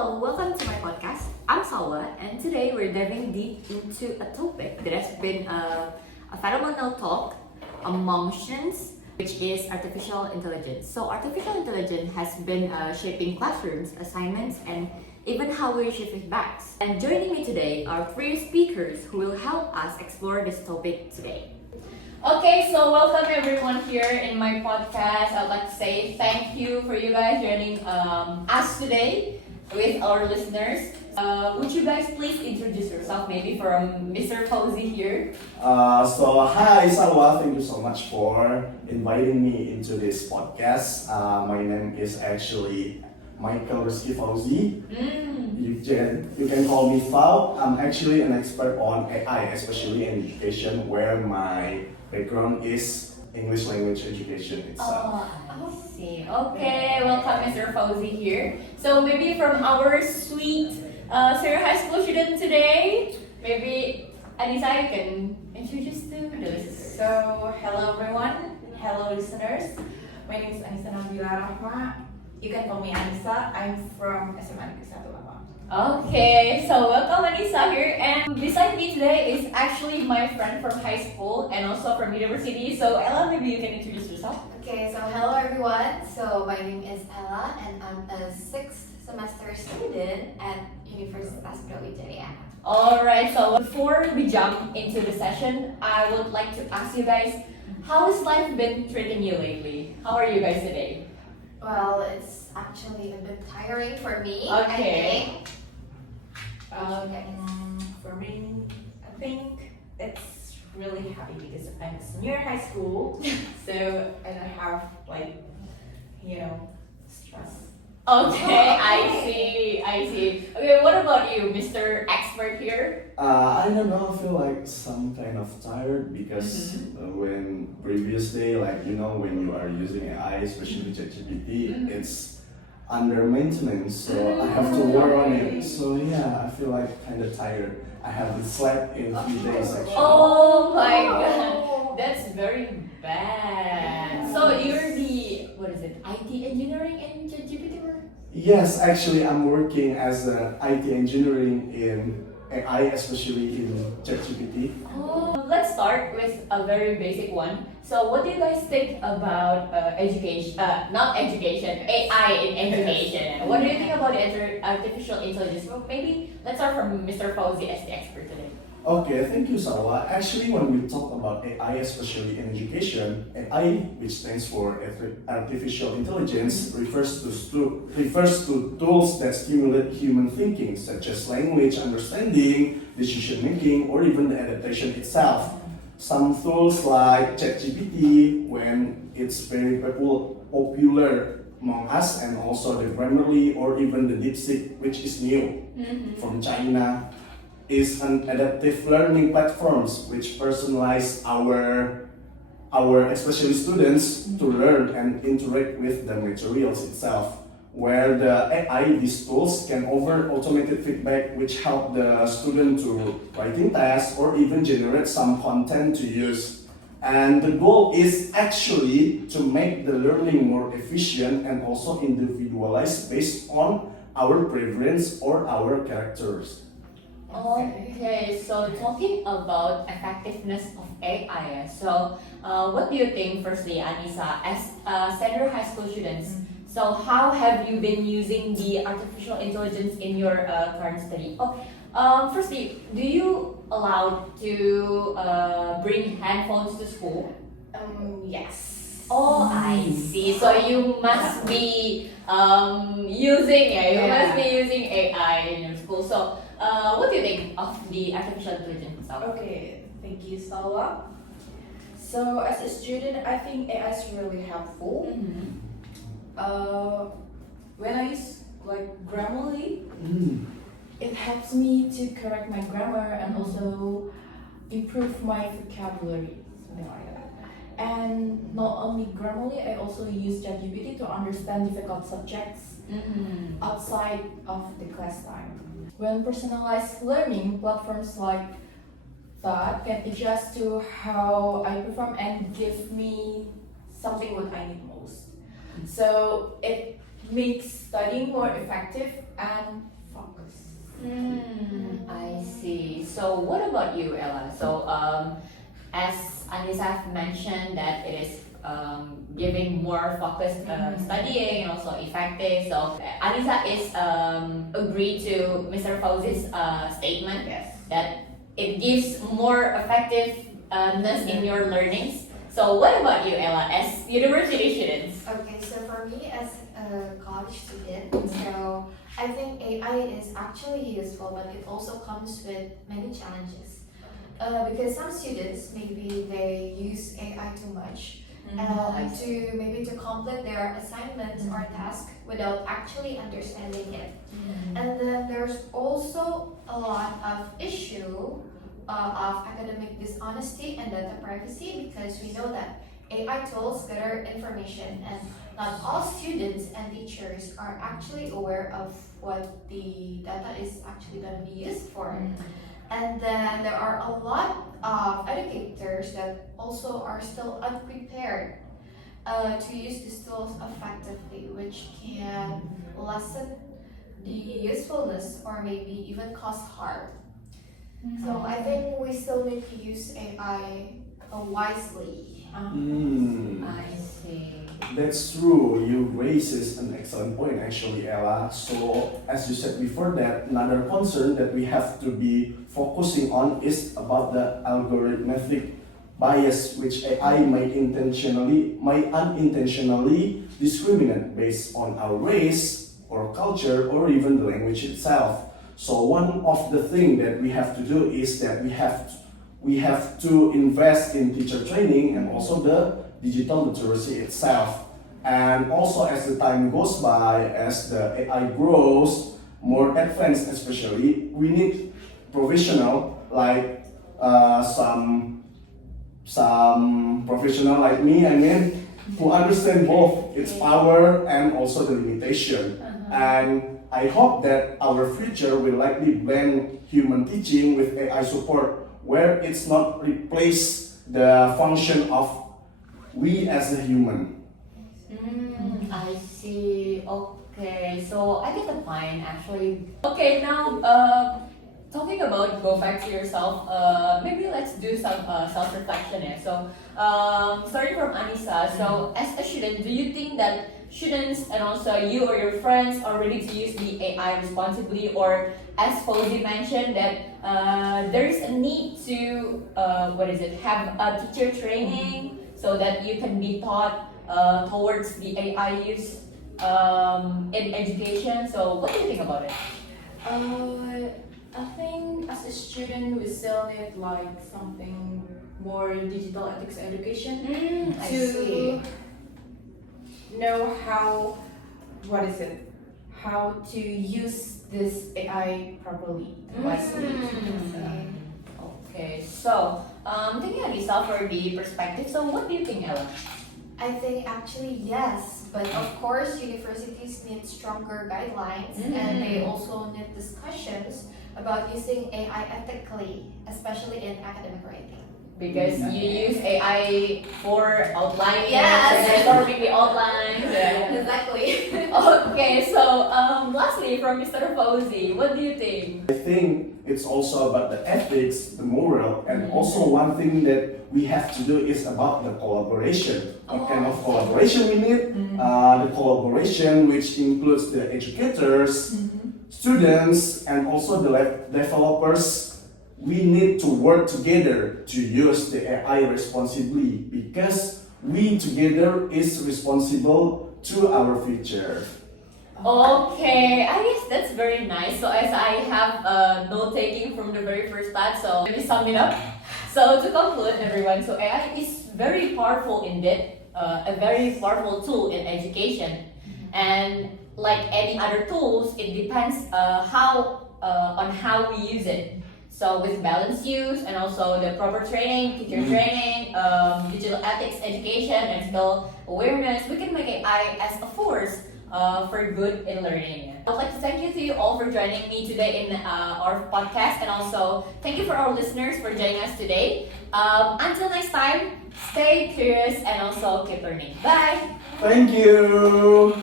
Hello, welcome to my podcast. I'm Salwa, and today we're diving deep into a topic that has been a phenomenal talk among students, which is artificial intelligence. So, artificial intelligence has been shaping classrooms, assignments, and even how we receive feedbacks. And joining me today are three speakers who will help us explore this topic today. Okay, so welcome everyone here in my podcast. I'd like to say thank you for you guys joining us today with our listeners. Would you guys please introduce yourself, maybe from Mr. Fauzi here? Hi Salwa, thank you so much for inviting me into this podcast. My name is actually Michael Rizky Fauzi. You can call me Fau. I'm actually an expert on AI, especially in education, where my background is English language education itself. I see. Okay, welcome Mr. Fauzi here. So maybe from our sweet senior high school student today, maybe Anissa, you can introduce to this. So, hello everyone, hello listeners. My name is Anissa Nabila Rahma. You can call me Anissa. I'm from SMA Negeri 18. Okay, so welcome Anissa here, and beside me today is actually my friend from high school and also from university. So Ella, maybe you can introduce yourself. Okay, so hello everyone. So my name is Ella and I'm a 6th semester student at Universitas Brawijaya. Alright, so before we jump into the session, I would like to ask you guys, how has life been treating you lately? How are you guys today? Well, it's actually a bit tiring for me, Okay. I think. For me, I think it's really happy because I'm a senior high school, so I don't have stress. Okay, I see. Okay, what about you, Mr. Expert here? I don't know, I feel like some kind of tired because when previous day, when you are using AI, especially ChatGPT, it's under maintenance, so I have to work on it. So yeah, I feel like kind of tired. I haven't slept in 3 days actually. Oh my god, that's very bad. So you're the, IT engineering in ChatGPT? Yes, actually I'm working as an IT engineering in AI, especially in ChatGPT. Oh, let's start with a very basic one. So, what do you guys think about education? Not education, AI in education. What do you think about artificial intelligence? Well, maybe let's start from Mr. Fauzi as the expert today. Okay, thank you, Sarwa. Actually, when we talk about AI, especially in education, AI, which stands for artificial intelligence, refers to tools that stimulate human thinking, such as language understanding, decision making, or even the adaptation itself. Some tools like ChatGPT, when it's very popular among us, and also the Grammarly or even the DeepSeek, which is new from China, is an adaptive learning platforms which personalize our especially students to learn and interact with the materials itself, where the AI, these tools can offer automated feedback which help the student to writing tasks or even generate some content to use. And the goal is actually to make the learning more efficient and also individualized based on our preference or our characters. Okay, so talking about effectiveness of AI, so what do you think, firstly, Anissa, as senior high school students? So how have you been using the artificial intelligence in your current study? Firstly, do you allow to bring handphones to school? Yes. Oh, I see. So you must be using AI in your school. So what do you think of the artificial intelligence itself? Okay, thank you, Salwa. So, as a student, I think AI is really helpful. When I use Grammarly, it helps me to correct my grammar and also improve my vocabulary, something like that. And not only Grammarly, I also use ChatGPT to understand difficult subjects outside of the class time. When personalized learning platforms like that can adjust to how I perform and give me something what I need most. So it makes studying more effective and focus. I see. So what about you, Ella? So as Anissa mentioned that it is giving more focused studying and also effective. So Anissa is agree to Mr. Fauzi's statement Yes. that it gives more effectiveness in your learnings. So what about you, Ella, as university students? Okay, so for me as a college student, so I think AI is actually useful, but it also comes with many challenges. Because some students maybe they use AI too much to complete their assignments or tasks without actually understanding it. And then there's also a lot of issue of academic dishonesty and data privacy, because we know that AI tools gather information and not all students and teachers are actually aware of what the data is actually going to be used for. And then there are a lot of educators that also are still unprepared to use these tools effectively, which can lessen the usefulness or maybe even cause harm. So I think we still need to use AI wisely. I see. That's true. You raises an excellent point, actually, Ella. So, as you said before, that another concern that we have to be focusing on is about the algorithmic bias, which AI might unintentionally discriminate based on our race or culture or even the language itself. So, one of the things that we have to do is that we have to invest in teacher training and also the digital literacy itself. And also as the time goes by, as the AI grows more advanced especially, we need professional like some professional like me, who understand both its power and also the limitation. And I hope that our future will likely blend human teaching with AI support, where it's not replace the function of we as a human. I see. Okay, so I get the point actually. Okay, now talking about go back to yourself, maybe let's do some self-reflection here. So starting from Anissa, so as a student, do you think that students and also you or your friends are ready to use the AI responsibly, or as Fauzi mentioned that there is a need to have a teacher training so that you can be taught towards the AI use in education. So what do you think about it? I think as a student we still need like something more digital ethics education I to see. know how to use this AI properly, wisely. Okay, so thinking of yourself for the perspective, so what do you think, Ella? I think actually yes, but of course universities need stronger guidelines and they also need discussions about using AI ethically, especially in academic writing. Because you use AI for outlining, Yes. or maybe outlines. Yeah. Exactly. Okay, so lastly from Mr. Fauzi, what do you think? I think it's also about the ethics, the moral, and also one thing that we have to do is about the collaboration. What kind of collaboration we need? The collaboration which includes the educators, students, and also the developers. We need to work together to use the AI responsibly, because we together is responsible to our future. Okay, I guess that's very nice. So as I have note taking from the very first part, so let me sum it up. So to conclude, everyone, so AI is very powerful indeed, a very powerful tool in education, and like any other tools, it depends on how we use it. So with balanced use and also the proper training, teacher training, digital ethics education, and skill awareness, we can make AI as a force for good in learning. I'd like to thank you to you all for joining me today in our podcast, and also thank you for our listeners for joining us today. Until next time, stay curious and also keep learning. Bye! Thank you!